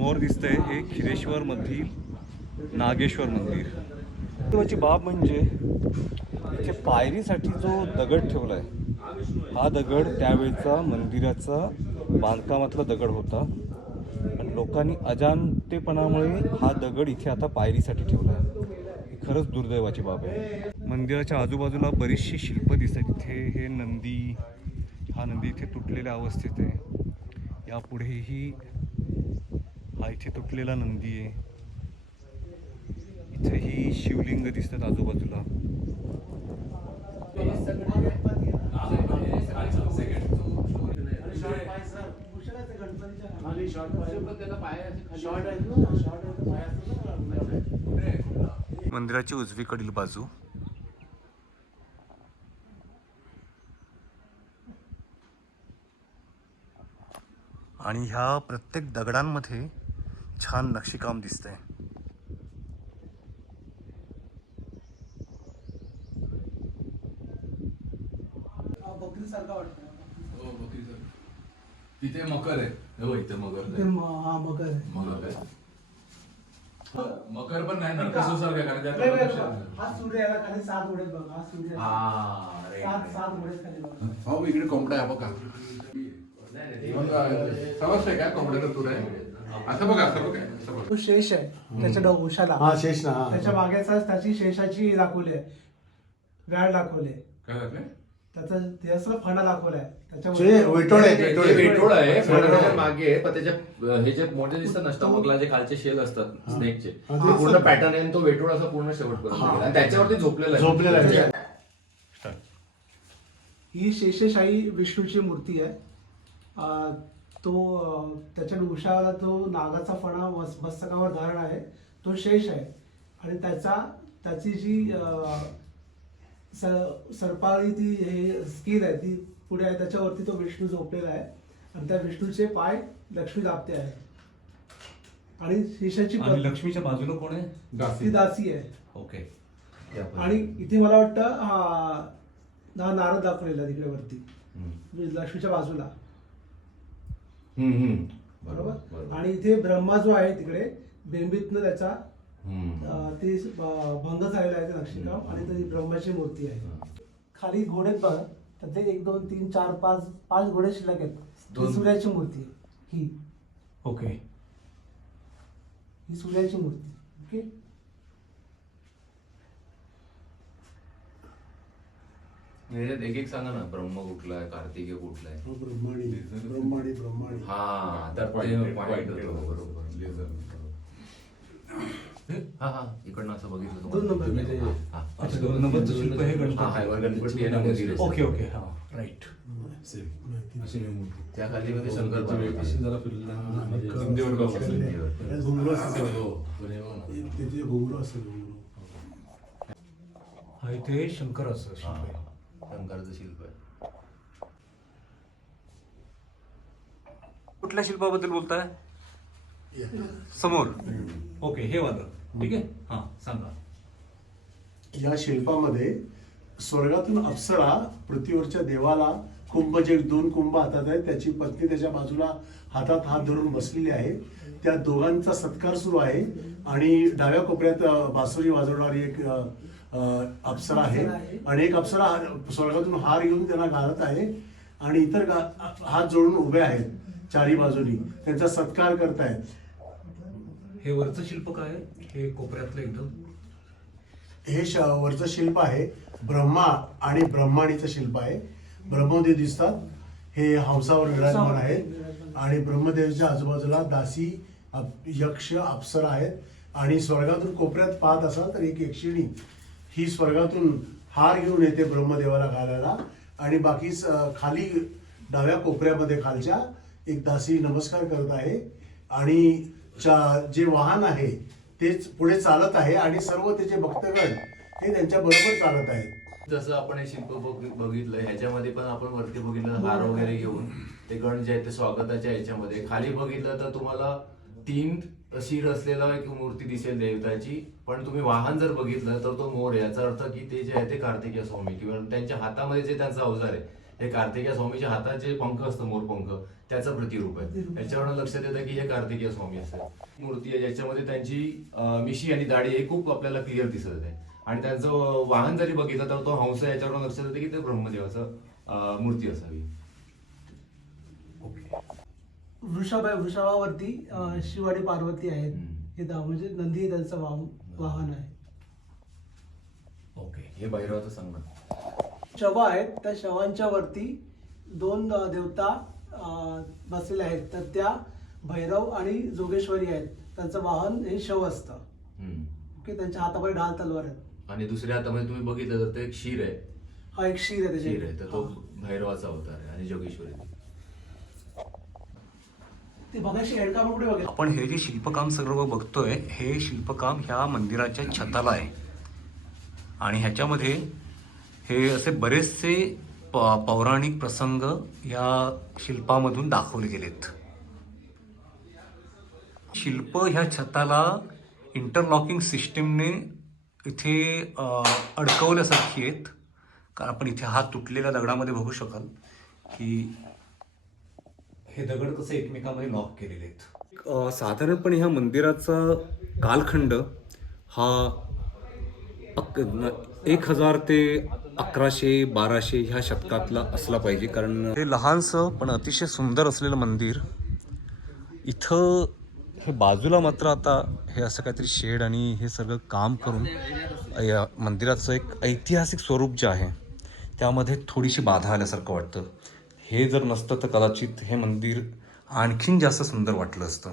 समोर दिसतंय हे खिरेश्वर मधील नागेश्वर मंदिर. महत्वाची बाब म्हणजे इथे पायरीसाठी जो दगड ठेवला आहे हा दगड त्यावेळचा मंदिराचा बांधकामातला दगड होता. पण लोकांनी अजाणतेपणामुळे हा दगड इथे आता पायरीसाठी ठेवला आहे ही खरंच दुर्दैवाची बाब आहे. मंदिराच्या आजूबाजूला बरीचशी शिल्प दिसतात. इथे हे नंदी हा नंदी इथे तुटलेल्या अवस्थेत आहे. यापुढेही हा इथे तुटलेला नंदी आहे. इथेही शिवलिंग दिसतात आजूबाजूला. मंदिराची उजवीकडील बाजू. आणि ह्या प्रत्येक दगडांमध्ये छान नक्षीकाम दिसतंय हो बकरीचं. तिथे मकर आहे हो इथे मकर ते आहे. म- हा मकर आहे मकर आहे मकर पण नाही नरकासूर सारखं कारण त्यात बघा. आहे. हा सूर्य याला खाली सात उडे बघा हा सूर्य हा, right, सात right. हो इकडे कोंबडा आहे बघा समजतंय का कोंबड्याचं तूर आहे असं बघा असं बघा असं बघा तो शेष आहे त्याच्या डो- उशाला हा शेष ना हा. त्याच्या मागेचा त्याची शेषाची दाखवली आहे व्याळ दाखवले काय झालं त्याचा ते असं फणा दाखवलाय वेटोळ आहे, ते- वेटोळ आहे. वेटोळ आहे वेटोळ आहे. मागे आहे, पण त्याच्या हे जे मोठे दिसतात ना स्टमकला जे खालचे शेल असतात हा. स्नेकचे हा, ते पूर्ण पॅटर्न आहे आणि तो वेटोळ असा पूर्ण शेवटपर्यंत हा. गेला. आणि त्याच्यावरती झोपलेला आहे झोपलेला आहे. ही शेषशाही विष्णूची मूर्ती आहे अं, तो त्याच्या उशाला तो नागाचा फणा मस- मस्तकावर धारण आहे. तो शेष आहे. आणि त्याचा त्याची जी स- सर्पाळी ती हे स्किन आहे ती पुढे आहे त्याच्यावरती तो विष्णू झोपलेला आहे. आणि त्या विष्णूचे पाय लक्ष्मी दाबते आहे. आणि शेषाची आणि लक्ष्मीच्या बाजूला कोण आहे? ती दासी दासी आहे. ओके. आणि इथे मला वाटतं हा हा नारद दाखवलेला आहे तिकडे वरती. हम्म. लक्ष्मीच्या बाजूला. बरोबर? बरोबर. आणि इथे ब्रह्मा जो आहे तिकडे बिंबीतनं त्याचा ते भंग झालेला आहे ते नक्षीकाम आणि ती ब्रह्माची मूर्ती आहे. खाली घोडे बघ त्यातले एक दोन तीन चार पाच पाच घोडे शिल्लक आहेत. सूर्याची मूर्ती. ही. ओके. ही सूर्याची मूर्ती ओके? याच्यात एक एक सांगा ना ब्रह्म कुठला आहे कार्तिकेय कुठला आहे हो, ब्रह्माणी ब्रह्माणी ब्रह्माणी. हा तर ते point होतं, बरोबर. हा? हा इकडनं असं बघितलं दोन नंबर. तुम्हाला. हा. अच्छा दोन नंबरचं शिल्प हे गणपती. हा, हा, गणपती आणि मंदिर. आहे. ओके ओके हा राईट त्या खाली मध्ये शंकर घुंगरू. तिथे घुंगरू असतं घुंगरू हा इथे शिल्प आहे. शंकराचं शिल्प आहे. कुठल्या शिल्पाबद्दल बोलताय? समोर. ओके हे वालं ठीक आहे? हा सांगा. या शिल्पामध्ये स्वर्गातून अप्सरा पृथ्वीवरच्या देवाला कुंभ जे दोन कुंभ हातात आहेत. त्याची पत्नी त्याच्या बाजूला हातात हात धरून बसलेली आहे. त्या दोघांचा सत्कार सुरू आहे. आणि डाव्या कोपऱ्यात बासुरी वाजवणारी एक अप्सरा आहे. आणि एक अप्सरा स्वर्गातून हार घेऊन त्यांना घालत आहे. आणि इतर गा- हात जोडून उभे आहेत. चारी बाजूनी. त्यांचा सत्कार करतायत. हे वरचं शिल्प काय? हे कोपऱ्यातलं एकदम? हे वरचं शिल्प आहे. ब्रह्मा आणि ब्रह्माणीचं शिल्प आहे. ब्रह्मदेव दिसतात. हे हंसावर विराजमान आहेत. आणि ब्रह्मदेवच्या आजूबाजूला दासी यक्ष अप्सरा आहेत. आणि स्वर्गातून कोपऱ्यात पाहत असाल तर एक यक्षिणी ही स्वर्गातून हार घेऊन येते ब्रह्मदेवाला घालायला. आणि बाकी स- खाली डाव्या कोपऱ्यामध्ये खालच्या एक दासी नमस्कार करत आहे. आणि चा- जे वाहन आहे तेच पुढे चालत आहे आणि सर्व त्याचे भक्तगण हे त्यांच्या बरोबर चालत आहेत. जसं आपण हे शिल्प बघ- बघितलं ह्याच्यामध्ये पण आपण वरती बघितलं हार वगैरे घेऊन. ते गण जे आहे ते स्वागताच्या ह्याच्यामध्ये. खाली बघितलं तर तुम्हाला तीन शिर असलेला एक मूर्ती दिसेल देवताची. पण तुम्ही वाहन जर बघितलं तर तो मोर याचा अर्थ की ते जे आहे ते कार्तिकीय स्वामी. किंवा त्यांच्या हातामध्ये जे त्यांचा अवजार आहे हे कार्तिकेय स्वामीच्या हातात जे पंख असतं मोरपंख त्याचं प्रतिरूप आहे. याच्यावरून लक्षात येतं की हे कार्तिकेय स्वामी असतात मूर्ती आहे ज्याच्यामध्ये त्यांची मिशी आणि दाढी हे खूप आपल्याला क्लिअर दिसत आहे. आणि त्यांचं वाहन जरी बघितलं तर तो हंस आहे, याच्यावरून लक्षात येतं की ते ब्रह्मदेवाचं मूर्ती असावी. वृषभ आहे वृषभावरती अं, शिव आणि पार्वती आहेत. हे दा- म्हणजे नंदी हे त्यांचं वाहन वाहन आहे. ओके हे भैरवाचं सांगणं शव आहेत. त्या शवांच्या वरती दोन अं, देवता अं, बसलेले आहेत. तर त्या भैरव आणि जोगेश्वरी आहेत. त्यांचं वाहन हे शव असतं. हम्म. ओके त्यांच्या हातामध्ये ढाल तलवार आहेत. आणि दुसऱ्या हातामध्ये तुम्ही बघितलं तर ते एक शिर आहे. हा एक शीर आहे शिर आहे. तर तो त्याच्या भैरवाचा अवतार आहे आणि जोगेश्वरी आपण हे जे शिल्पकाम सर्व बघतोय हे शिल्पकाम ह्या मंदिराच्या छताला आहे. आणि ह्याच्यामध्ये हे असे बरेचसे प पौराणिक प्रसंग या शिल्पामधून दाखवले गेलेत. शिल्प ह्या छताला इंटरलॉकिंग सिस्टीमने इथे अडकवल्यासारखी आहेत. कारण आपण इथे हा तुटलेल्या दगडामध्ये बघू शकाल की हे दगड कसे एकमेकांमध्ये लॉक केलेले आहेत? साधारणपणे ह्या मंदिराचा कालखंड हा एक हजार ते अकराशे बाराशे ह्या शतकातला असला पाहिजे. कारण हे लहानसं पण अतिशय सुंदर असलेलं मंदिर. इथं हे बाजूला मात्र आता हे असं काहीतरी शेड आणि हे सगळं काम करून या मंदिराचं एक ऐतिहासिक स्वरूप जे आहे त्यामध्ये थोडीशी बाधा आल्यासारखं वाटतं. हे जर नसतं तर कदाचित हे मंदिर आणखीन जास्त सुंदर वाटलं असतं.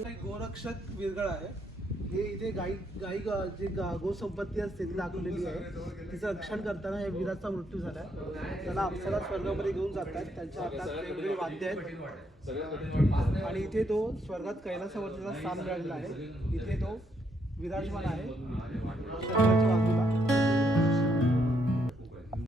एक गोरक्षक विरगळ आहे. हे इथे गाई गाई ग- गा- गोसंपत्ती असते ती दाखवलेली आहे. तिचं रक्षण करताना हे विराचा मृत्यू झाला आहे. त्याला अप्सरा स्वर्गामध्ये घेऊन जातात त्यांच्या हातात वेगवेगळे वाद्य आहेत. आणि इथे तो स्वर्गात कैलासावरतीला स्थान मिळालेला आहे. इथे तो विराजमान आहे.